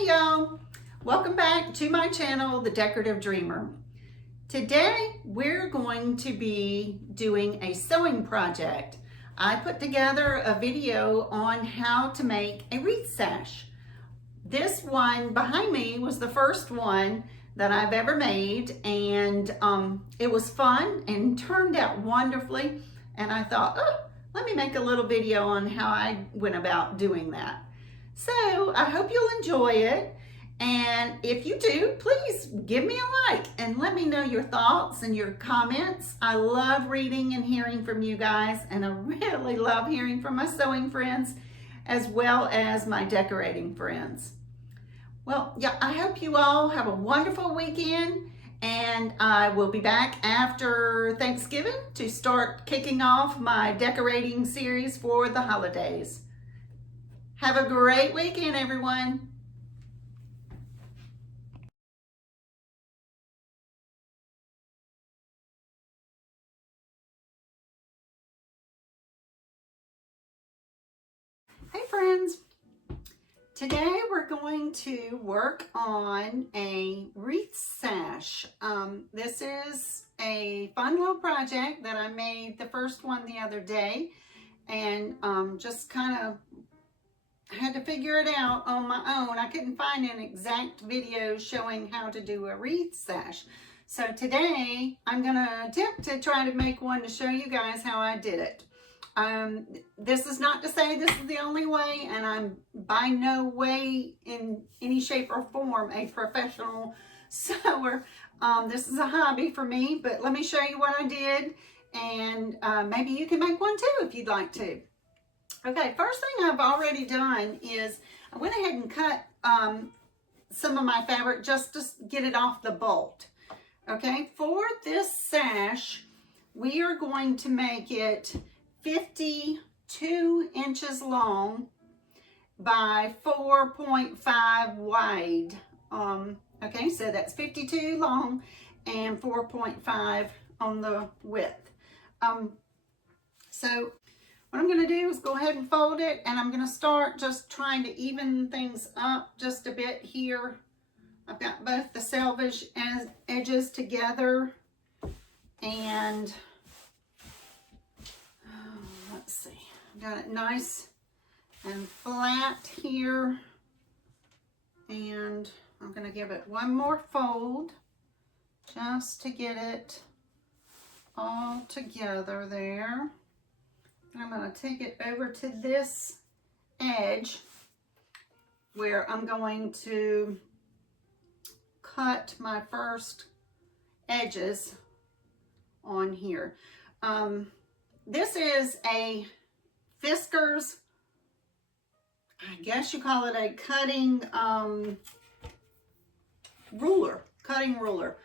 Hey y'all, welcome back to my channel, The Decorative Dreamer. Today we're going to be doing a sewing project. I put together a video on how to make a wreath sash. This one behind me was the first one that I've ever made, and it was fun and turned out wonderfully, and I thought, oh, let me make a little video on how I went about doing that. So I hope you'll enjoy it, and if you do, please give me a like and let me know your thoughts and your comments. I love reading and hearing from you guys, and I really love hearing from my sewing friends as well as my decorating friends. Well, yeah, I hope you all have a wonderful weekend, and I will be back after Thanksgiving to start kicking off my decorating series for the holidays. Have a great weekend, everyone. Hey friends, today we're going to work on a wreath sash. This is a fun little project that I made the first one the other day, and just kind of had to figure it out on my own. I couldn't find an exact video showing how to do a wreath sash. So today I'm gonna attempt to try to make one to show you guys how I did it. This is not to say this is the only way, and I'm by no way in any shape or form a professional sewer. This is a hobby for me, but let me show you what I did, and maybe you can make one too if you'd like to. Okay, first thing I've already done is I went ahead and cut some of my fabric just to get it off the bolt. Okay, for this sash, we are going to make it 52 inches long by 4.5 wide. Okay, so that's 52 long and 4.5 on the width. So what I'm going to do is go ahead and fold it, and I'm going to start just trying to even things up just a bit here. I've got both the selvage edges together, and let's see, I've got it nice and flat here, and I'm going to give it one more fold just to get it all together there. I'm going to take it over to this edge where I'm going to cut my first edges on here. This is a Fiskars, I guess you call it a cutting cutting ruler.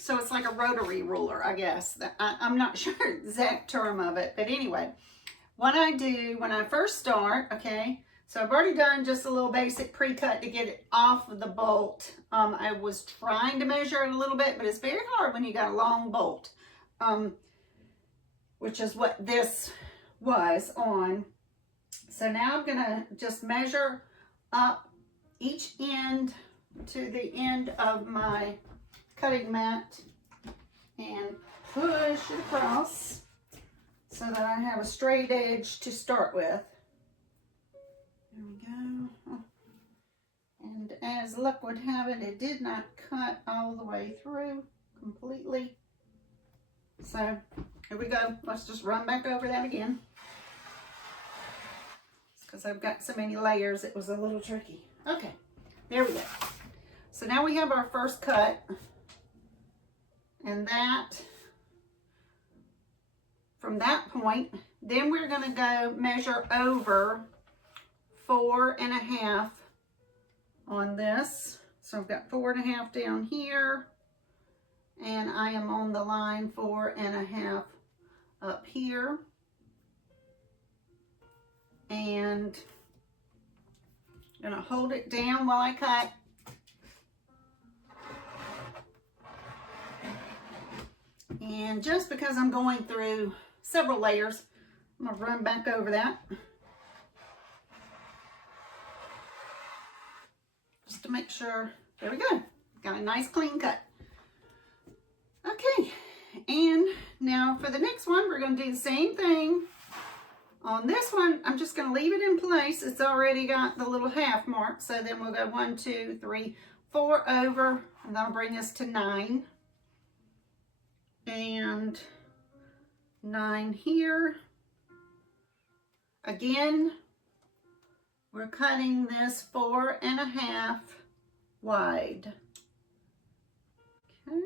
So it's like a rotary ruler, I guess. I'm not sure the exact term of it, but anyway, what I do when I first start, okay, so I've already done just a little basic pre-cut to get it off of the bolt. I was trying to measure it a little bit, but it's very hard when you got a long bolt, which is what this was on. So now I'm gonna just measure up each end to the end of my cutting mat and push it across so that I have a straight edge to start with. There we go. And as luck would have it, it did not cut all the way through completely. So here we go. Let's just run back over that again. Because I've got so many layers, it was a little tricky. Okay, there we go. So now we have our first cut. And that, from that point, then we're going to go measure over 4.5 on this. So I've got 4.5 down here, and I am on the line 4.5 up here. And I'm going to hold it down while I cut. And just because I'm going through several layers, I'm going to run back over that. just to make sure. There we go. Got a nice clean cut. Okay, and now for the next one, we're going to do the same thing. On this one, I'm just going to leave it in place. It's already got the little half mark. So then we'll go 1, 2, 3, 4 over, and that'll bring us to 9. And 9 here. Again, we're cutting this 4.5 wide. Okay.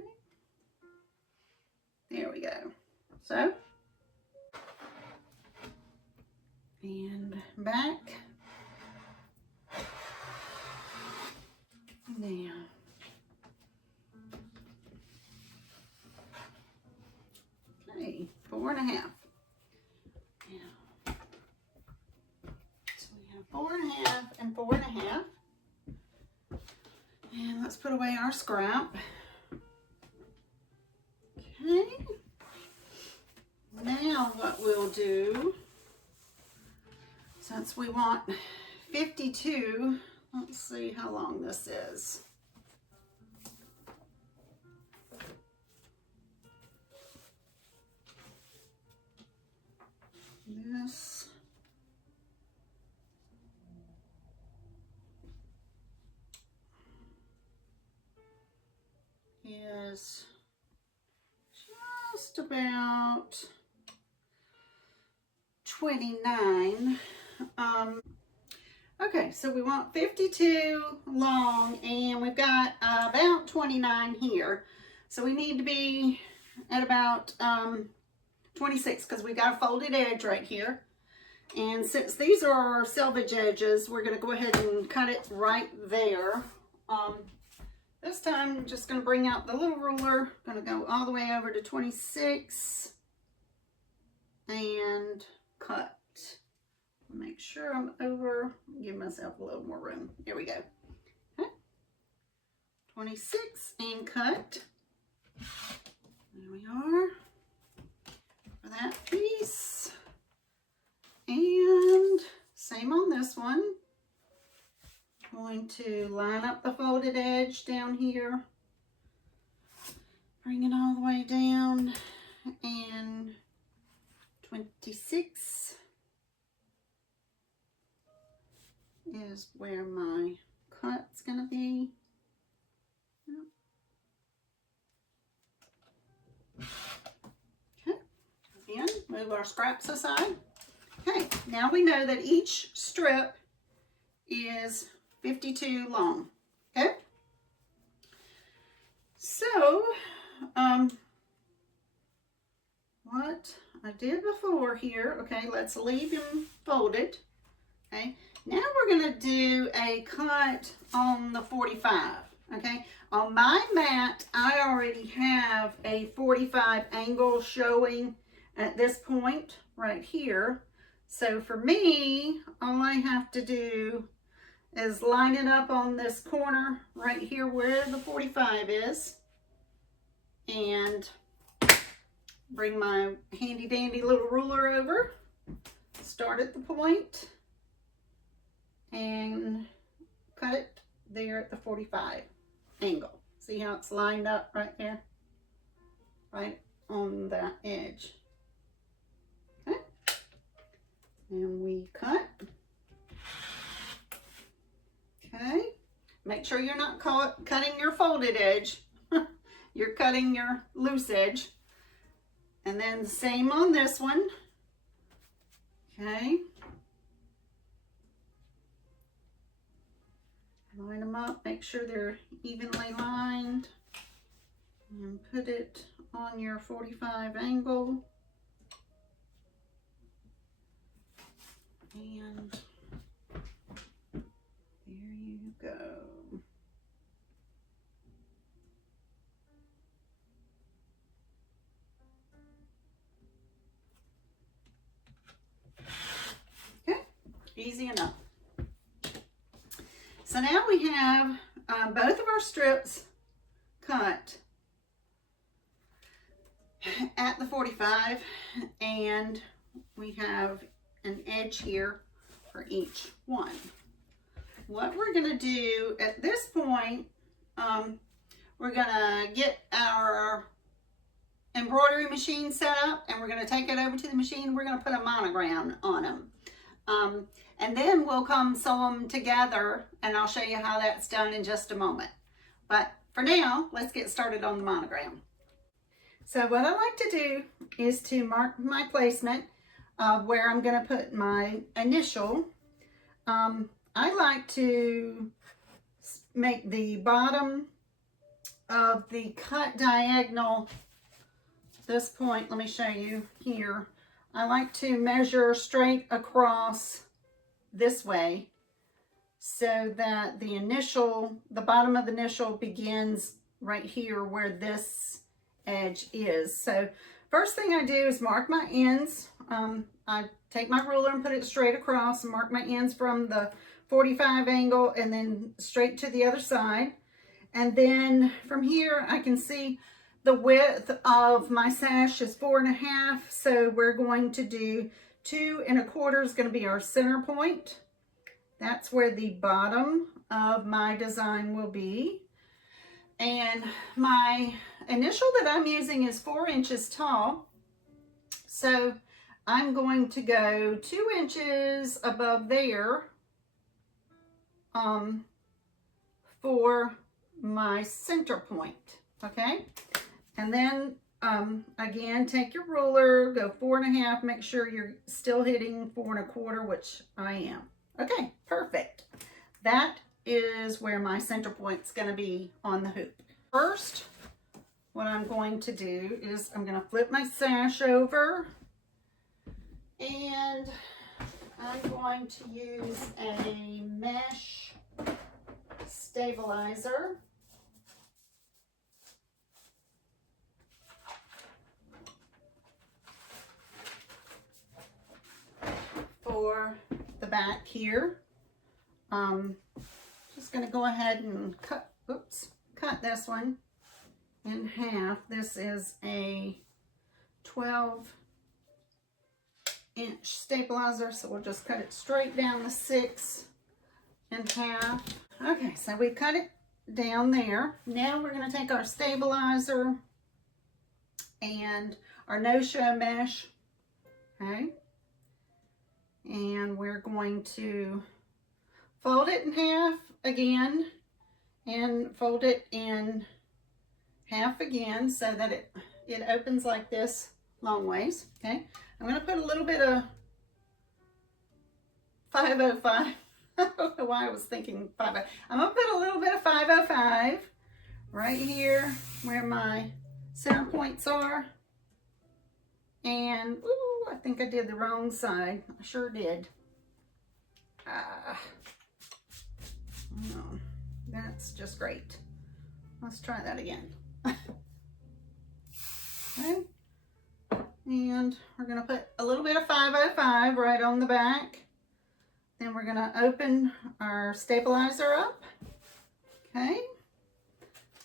There we go. So, and back. Now. Okay, 4.5. Now. So we have 4.5 and 4.5. And let's put away our scrap. Okay. Now what we'll do, since we want 52, let's see how long this is. This is just about 29. Okay, so we want 52 long, and we've got about 29 here. So we need to be at about 26 because we've got a folded edge right here. And since these are our selvage edges, we're going to go ahead and cut it right there. This time I'm just going to bring out the little ruler. I'm going to go all the way over to 26 and cut. Make sure I'm over, give myself a little more room. Here we go. Okay. 26 and cut. There we are for that piece. And same on this one. Going to line up the folded edge down here. Bring it all the way down. And 26 is where my cut's going to be. Okay, again, move our scraps aside. Okay, now we know that each strip is 52 long. Okay, so what I did before here, okay, let's leave them folded. Okay, now we're going to do a cut on the 45. Okay, on my mat, I already have a 45 angle showing at this point right here. So for me, all I have to do is line it up on this corner right here where the 45 is, and bring my handy dandy little ruler over, start at the point, and cut it there at the 45 angle. See how it's lined up right there? Right on that edge. Okay. And we cut. Okay. Make sure you're not cutting your folded edge. You're cutting your loose edge. And then the same on this one. Okay. Line them up, make sure they're evenly lined, and put it on your 45 angle. And there you go. Okay, easy enough. So now we have both of our strips cut at the 45, and we have an edge here for each one. what we're going to do at this point, we're going to get our embroidery machine set up, and we're going to take it over to the machine. We're going to put a monogram on them. And then we'll come sew them together, and I'll show you how that's done in just a moment. But for now, let's get started on the monogram. So what I like to do is to mark my placement of where I'm going to put my initial. I like to make the bottom of the cut diagonal, this point, let me show you here. I like to measure straight across this way so that the initial, the bottom of the initial begins right here where this edge is. So first thing I do is mark my ends. I take my ruler and put it straight across and mark my ends from the 45 angle and then straight to the other side. And then from here I can see the width of my sash is 4.5, so we're going to do 2 1/4 is going to be our center point. That's where the bottom of my design will be. And my initial that I'm using is 4 inches tall, so I'm going to go 2 inches above there for my center point, okay? And then again, take your ruler, go 4.5, make sure you're still hitting 4 1/4, which I am. Okay, perfect. That is where my center point's going to be on the hoop. First, what I'm going to do is I'm going to flip my sash over, and I'm going to use a mesh stabilizer. For the back here. Just going to go ahead and cut this one in half. This is a 12-inch stabilizer, so we'll just cut it straight down the 6 in half. Okay, so we cut it down there. Now we're going to take our stabilizer and our no-show mesh, okay? And we're going to fold it in half again and fold it in half again so that it opens like this long ways, okay? I'm going to put a little bit of 505. I don't know why I was thinking 50. I'm going to put a little bit of 505 right here where my center points are. And, ooh, I think I did the wrong side. I sure did. No, that's just great. Let's try that again. Okay. And we're going to put a little bit of 505 right on the back. Then we're going to open our stabilizer up. Okay.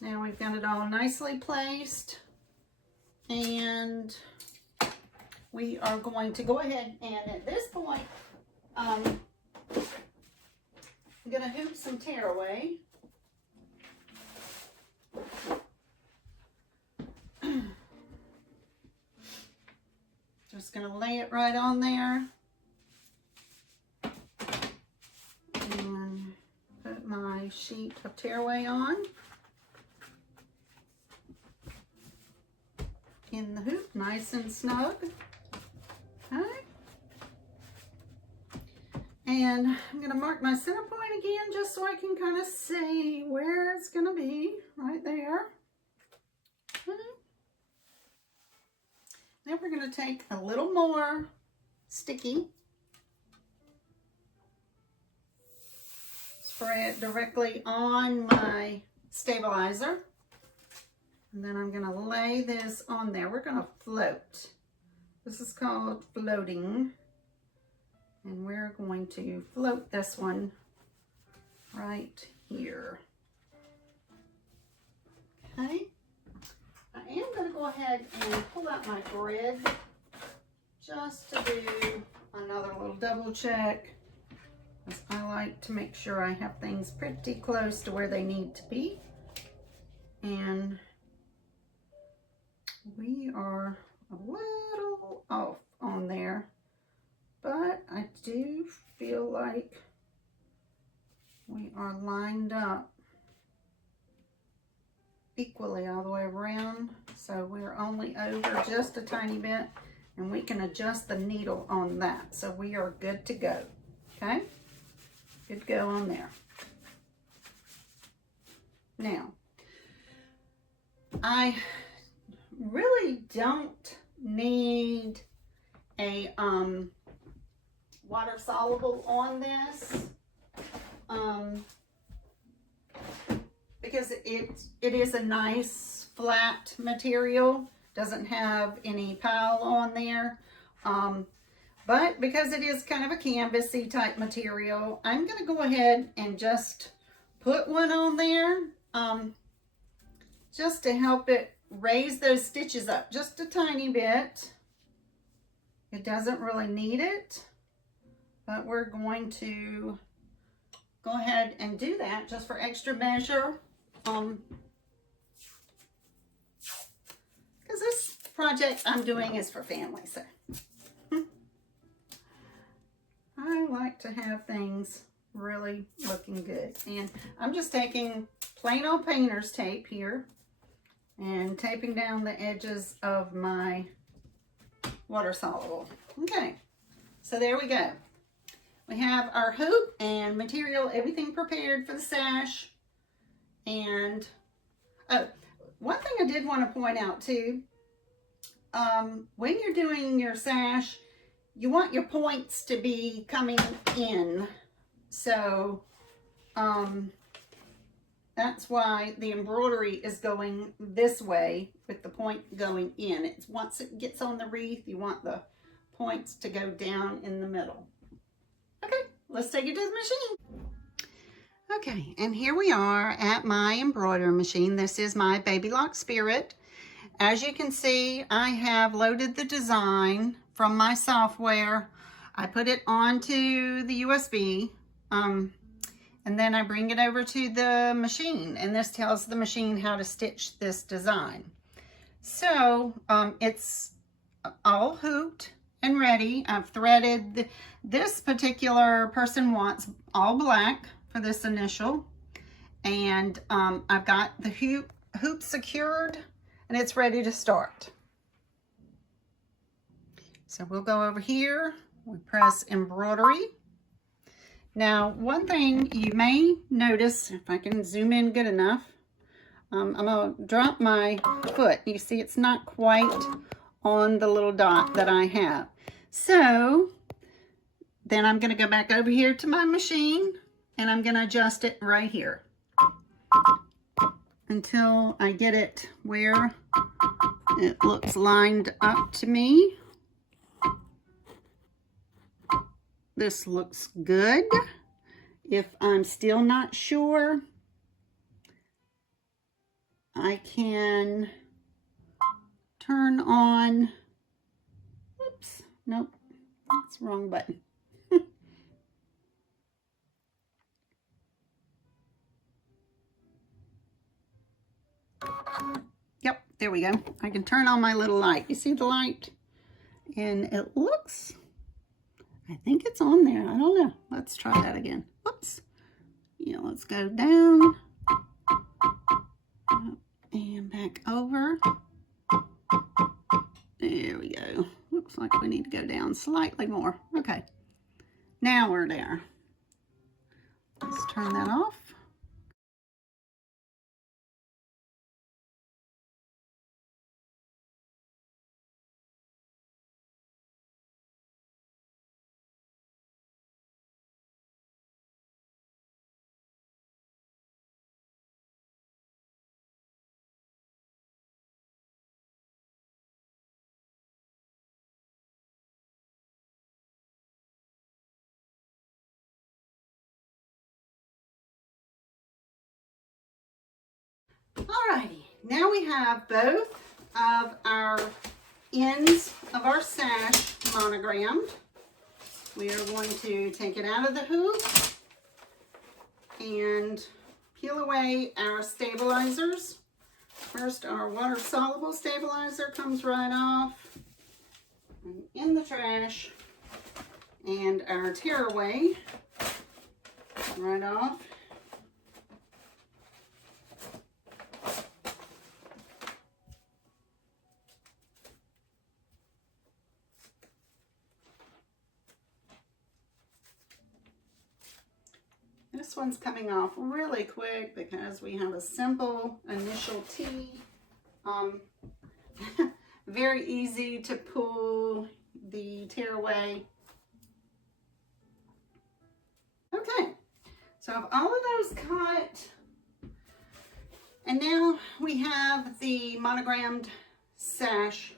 Now we've got it all nicely placed. And we are going to go ahead and at this point, I'm going to hoop some tearaway. Just going to lay it right on there. And put my sheet of tearaway on. In the hoop, nice and snug. Okay. And I'm going to mark my center point again just so I can kind of see where it's going to be, right there. Okay. Then we're going to take a little more sticky, spray it directly on my stabilizer, and then I'm going to lay this on there. We're going to float. This is called floating. And we're going to float this one right here. Okay. I am going to go ahead and pull out my grid just to do another little double check. because I like to make sure I have things pretty close to where they need to be. And we are a little off on there, but I do feel like we are lined up equally all the way around. So we're only over just a tiny bit, and we can adjust the needle on that. So we are good to go. Okay, good to go on there. Now, I really don't need a water soluble on this because it is a nice flat material, doesn't have any pile on there, but because it is kind of a canvasy type material, I'm going to go ahead and just put one on there just to help it raise those stitches up just a tiny bit. It doesn't really need it, but we're going to go ahead and do that just for extra measure. Because this project I'm doing is for family, so I like to have things really looking good. And I'm just taking plain old painter's tape here and taping down the edges of my water soluble. Okay, so there we go. We have our hoop and material, everything prepared for the sash. And oh, one thing I did want to point out too, when you're doing your sash, you want your points to be coming in. So that's why the embroidery is going this way with the point going in. It's once it gets on the wreath, you want the points to go down in the middle. Okay, let's take it to the machine. Okay, and here we are at my embroidery machine. This is my Baby Lock Spirit. As you can see, I have loaded the design from my software. I put it onto the USB, and then I bring it over to the machine, and this tells the machine how to stitch this design. So it's all hooped and ready. I've threaded. This particular person wants all black for this initial, and I've got the hoop secured, and it's ready to start. So we'll go over here, we press embroidery. Now, one thing you may notice, if I can zoom in good enough, I'm gonna drop my foot. You see it's not quite on the little dot that I have. So then I'm gonna go back over here to my machine, and I'm gonna adjust it right here until I get it where it looks lined up to me. This looks good. If I'm still not sure, I can turn on, oops, nope, that's the wrong button. Yep, there we go. I can turn on my little light. You see the light? And it looks, I think it's on there. I don't know. Let's try that again. Whoops. Yeah, let's go down and back over. There we go. Looks like we need to go down slightly more. Okay. Now we're there. Let's turn that off. Alrighty, now we have both of our ends of our sash monogrammed. we are going to take it out of the hoop and peel away our stabilizers. First, our water-soluble stabilizer comes right off and in the trash, and our tearaway right off. This one's coming off really quick because we have a simple initial tee. Very easy to pull the tearaway. Okay, so I have all of those cut. And now we have the monogrammed sash,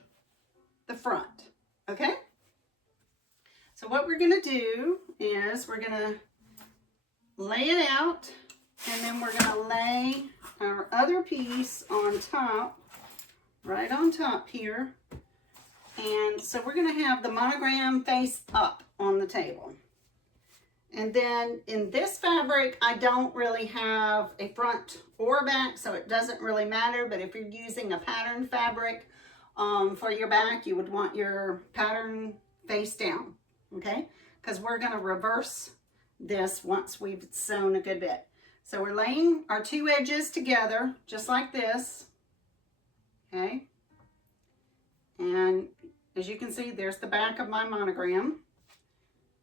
the front, okay? So what we're gonna do is we're gonna lay it out, and then we're gonna lay our other piece on top, right on top here. And so we're gonna have the monogram face up on the table. And then in this fabric, I don't really have a front or back, so it doesn't really matter. But if you're using a pattern fabric for your back, you would want your pattern face down, okay? Because we're gonna reverse this once we've sewn a good bit. So we're laying our two edges together, just like this, okay? And as you can see, there's the back of my monogram.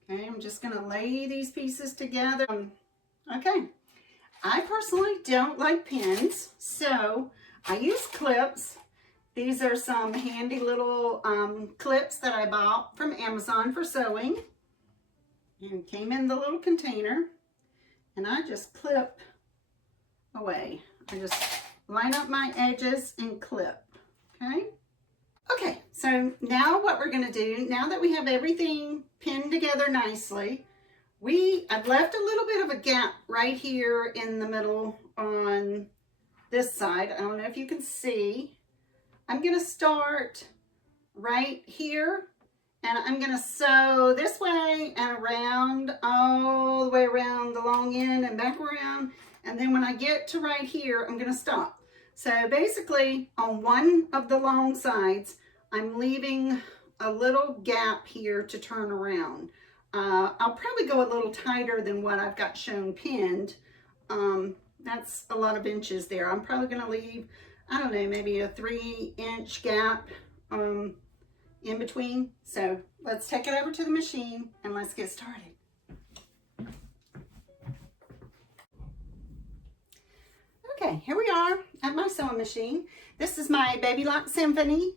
Okay, I'm just gonna lay these pieces together. Okay, I personally don't like pins, so I use clips. These are some handy little clips that I bought from Amazon for sewing, and came in the little container, and I just clip away. I just line up my edges and clip, okay? Okay, so now what we're gonna do, now that we have everything pinned together nicely, I've left a little bit of a gap right here in the middle on this side. I don't know if you can see. I'm gonna start right here, and I'm gonna sew this way and around, all the way around the long end and back around. And then when I get to right here, I'm gonna stop. So basically on one of the long sides, I'm leaving a little gap here to turn around. I'll probably go a little tighter than what I've got shown pinned. That's a lot of inches there. I'm probably gonna leave, I don't know, maybe a 3-inch gap in between. So let's take it over to the machine and let's get started. Okay, here we are at my sewing machine. This is my Baby Lock Symphony.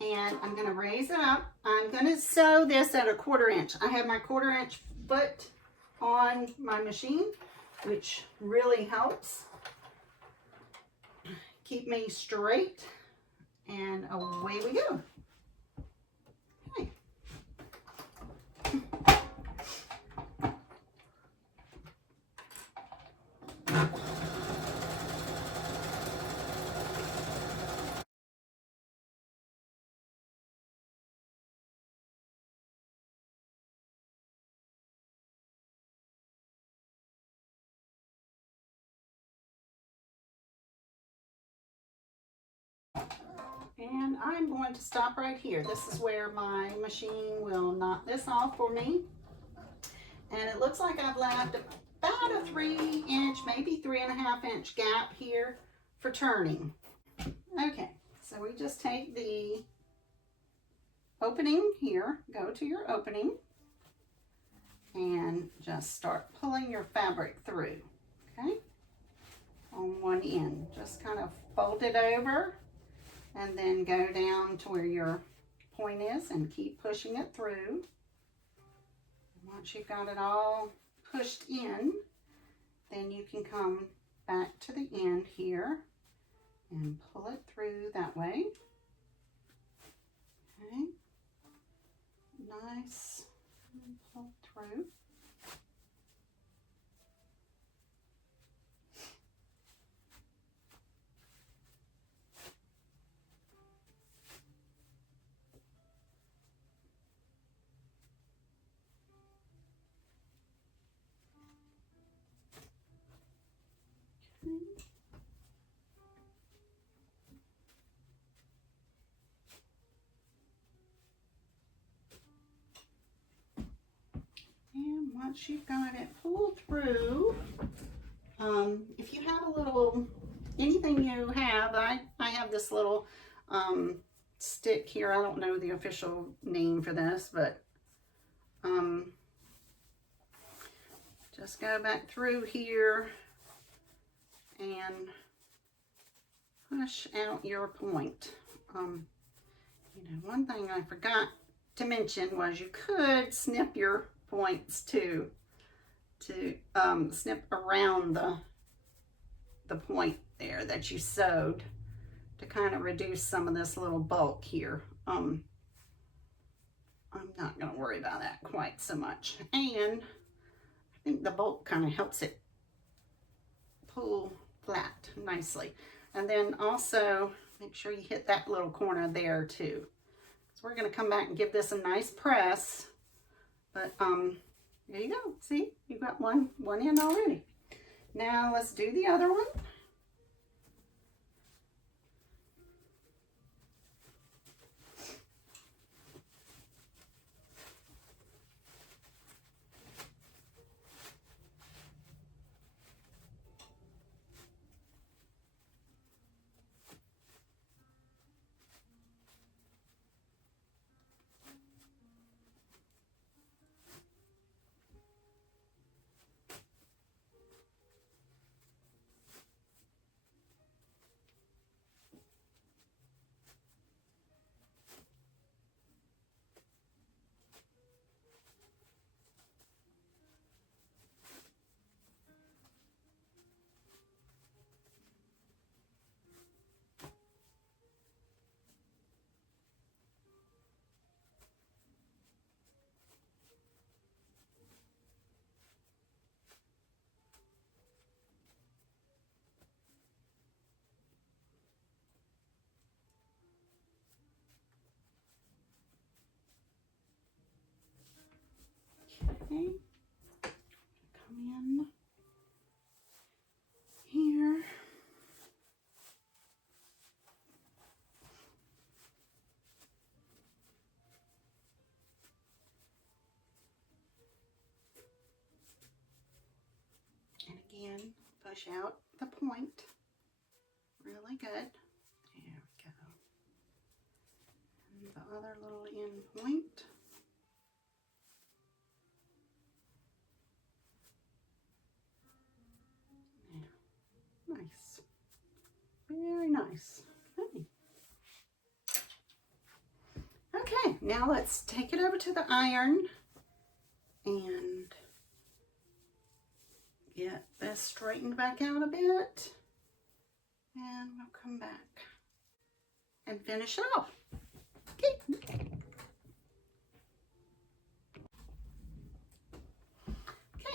And I'm going to raise it up. I'm going to sew this at a 1/4 inch. I have my 1/4 inch foot on my machine, which really helps keep me straight. And away we go. Okay. And I'm going to stop right here. This is where my machine will knock this off for me. And it looks like I've left about a 3-inch, maybe 3.5-inch gap here for turning. Okay, so we just take the opening here, go to your opening, and just start pulling your fabric through, okay? On one end, just kind of fold it over and then go down to where your point is and keep pushing it through. Once you've got it all pushed in, then you can come back to the end here and pull it through that way. Okay, nice, and pull through. once you've got it pulled through, if you have a little, anything you have, I have this little stick here. I don't know the official name for this, but just go back through here and push out your point. You know, one thing I forgot to mention was you could snip your points too, to snip around the point there that you sewed to kind of reduce some of this little bulk here. I'm not going to worry about that quite so much. And I think the bulk kind of helps it pull flat nicely. And then also make sure you hit that little corner there too. So we're going to come back and give this a nice press. But there you go. See, you got one in already. Now let's do the other one. Okay, come in here. And again, push out the point really good. There we go. And the other little end point. Nice. Very nice. Okay, now let's take it over to the iron and get this straightened back out a bit. And we'll come back and finish it off. Okay.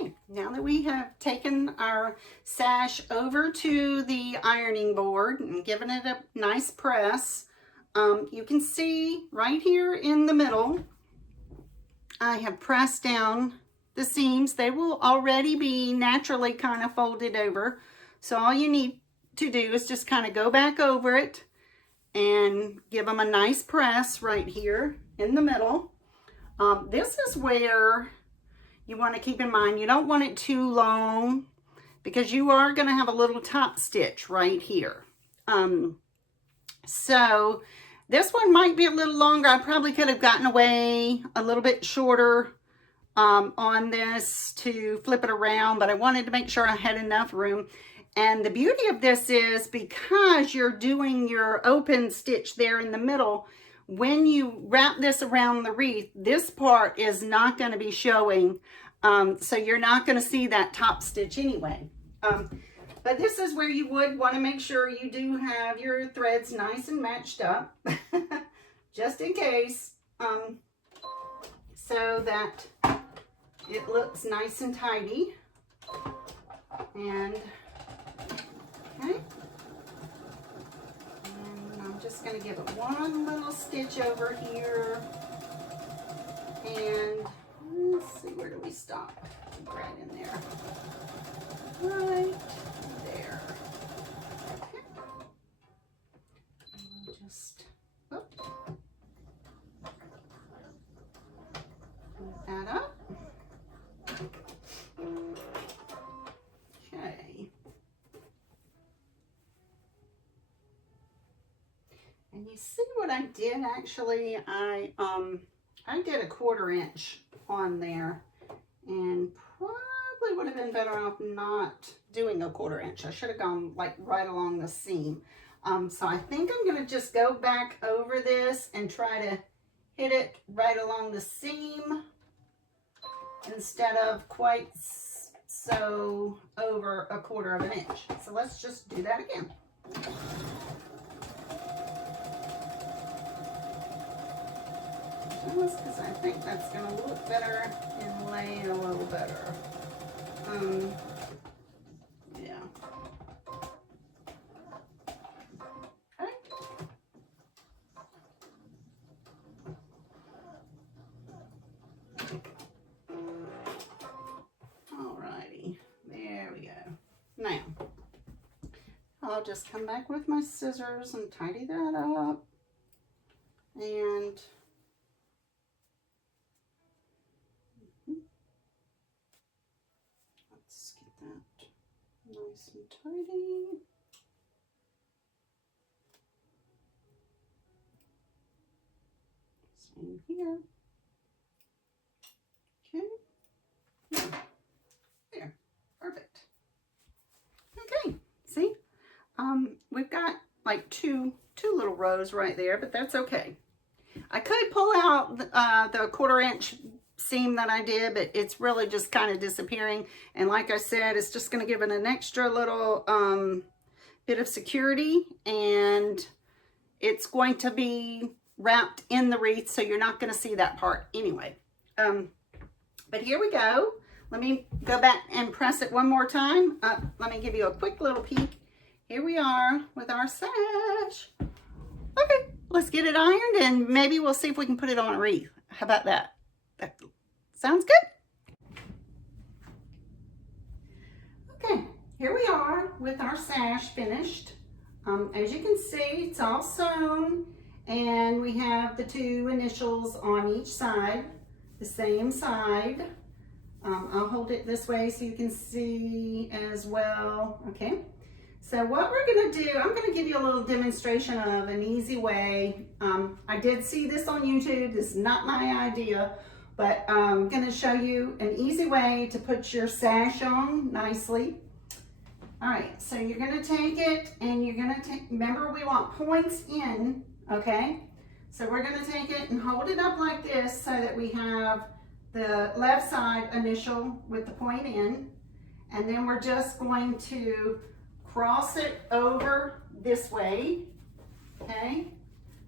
Okay, now that we have taken our sash over to the ironing board and given it a nice press, you can see right here in the middle, I have pressed down the seams. They will already be naturally kind of folded over. So all you need to do is just kind of go back over it and give them a nice press right here in the middle. This is where you want to keep in mind, you don't want it too long because you are going to have a little top stitch right here. So this one might be a little longer. I probably could have gotten away a little bit shorter on this to flip it around, but I wanted to make sure I had enough room. And the beauty of this is because you're doing your open stitch there in the middle, when you wrap this around the wreath, this part is not going to be showing. So you're not going to see that top stitch anyway. But this is where you would want to make sure you do have your threads nice and matched up, just in case, so that it looks nice and tidy. And okay, and I'm just going to give it one little stitch over here, and let's see, where do we stop? Right in there. Right there. Okay. And we'll just move that up. see what I did actually? I did a 1/4 inch on there, and probably would have been better off not doing a 1/4 inch. I should have gone like right along the seam. So I think I'm gonna just go back over this and try to hit it right along the seam instead of quite so over a 1/4 inch. So let's just do that again. Just because I think that's going to look better and lay a little better. Yeah. Okay. Alrighty, there we go. Now, I'll just come back with my scissors and tidy that up. And let's get that nice and tidy. Same here. Okay. There. Perfect. Okay. See? We've got like two little rows right there, but that's okay. I could pull out the 1/4 inch seam that I did, but it's really just kind of disappearing. And like I said, it's just going to give it an extra little bit of security, and it's going to be wrapped in the wreath, so you're not going to see that part anyway. But here we go. Let me go back and press it one more time. Let me give you a quick little peek. Here we are with our sash. Okay, let's get it ironed, and maybe we'll see if we can put it on a wreath. How about that? That sounds good. Okay, here we are with our sash finished. As you can see, it's all sewn, and we have the 2 initials on each side, the same side. I'll hold it this way so you can see as well. Okay. So what we're going to do, I'm going to give you a little demonstration of an easy way. I did see this on YouTube. This is not my idea, but I'm going to show you an easy way to put your sash on nicely. All right, so you're going to take it and you're going to take, remember we want points in, okay? So we're going to take it and hold it up like this so that we have the left side initial with the point in, and then we're just going to cross it over this way, okay?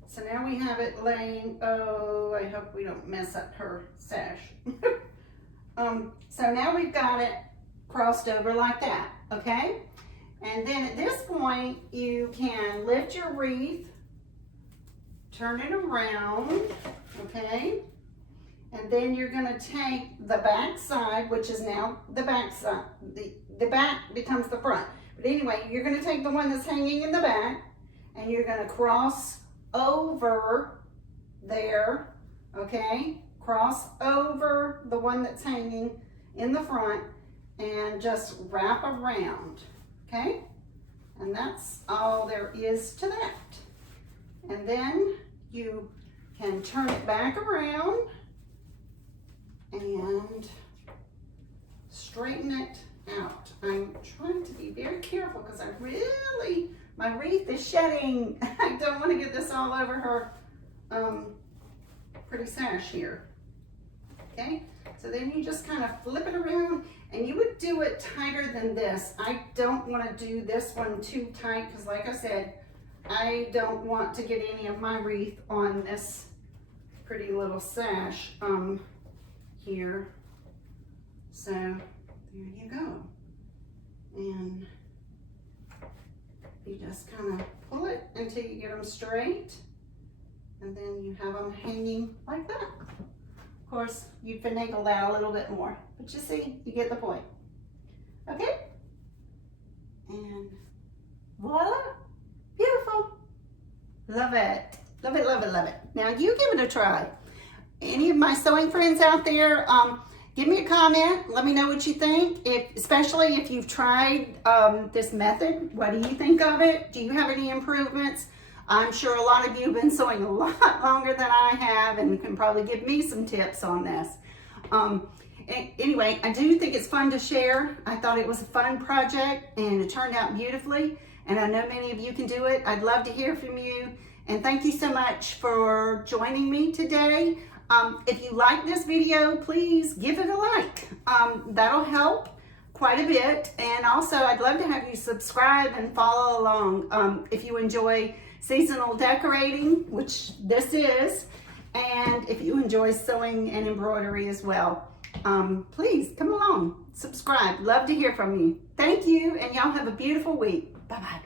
So now we have it laying, oh, I hope we don't mess up her sash. So now we've got it crossed over like that, okay? And then at this point, you can lift your wreath, turn it around, okay? And then you're gonna take the back side, which is now the back side, the back becomes the front. But anyway, you're going to take the one that's hanging in the back, and you're going to cross over there, okay? Cross over the one that's hanging in the front and just wrap around, okay? And that's all there is to that. And then you can turn it back around and straighten it out. I'm trying to be very careful because my wreath is shedding. I don't want to get this all over her pretty sash here. Okay, so then you just kind of flip it around, and you would do it tighter than this. I don't want to do this one too tight because, like I said, I don't want to get any of my wreath on this pretty little sash here. So there you go. And you just kind of pull it until you get them straight, and then you have them hanging like that. Of course, you finagle that a little bit more, but you see, you get the point. Okay? And voila! Beautiful! Love it. Love it, love it, love it. Now you give it a try. Any of my sewing friends out there, give me a comment. Let me know what you think, especially if you've tried this method. What do you think of it? Do you have any improvements? I'm sure a lot of you have been sewing a lot longer than I have and can probably give me some tips on this. Anyway, I do think it's fun to share. I thought it was a fun project and it turned out beautifully, and I know many of you can do it. I'd love to hear from you, and thank you so much for joining me today. If you like this video, please give it a like. That'll help quite a bit, and also I'd love to have you subscribe and follow along if you enjoy seasonal decorating, which this is, and if you enjoy sewing and embroidery as well. Please come along, subscribe. Love to hear from you. Thank you, and y'all have a beautiful week. Bye-bye.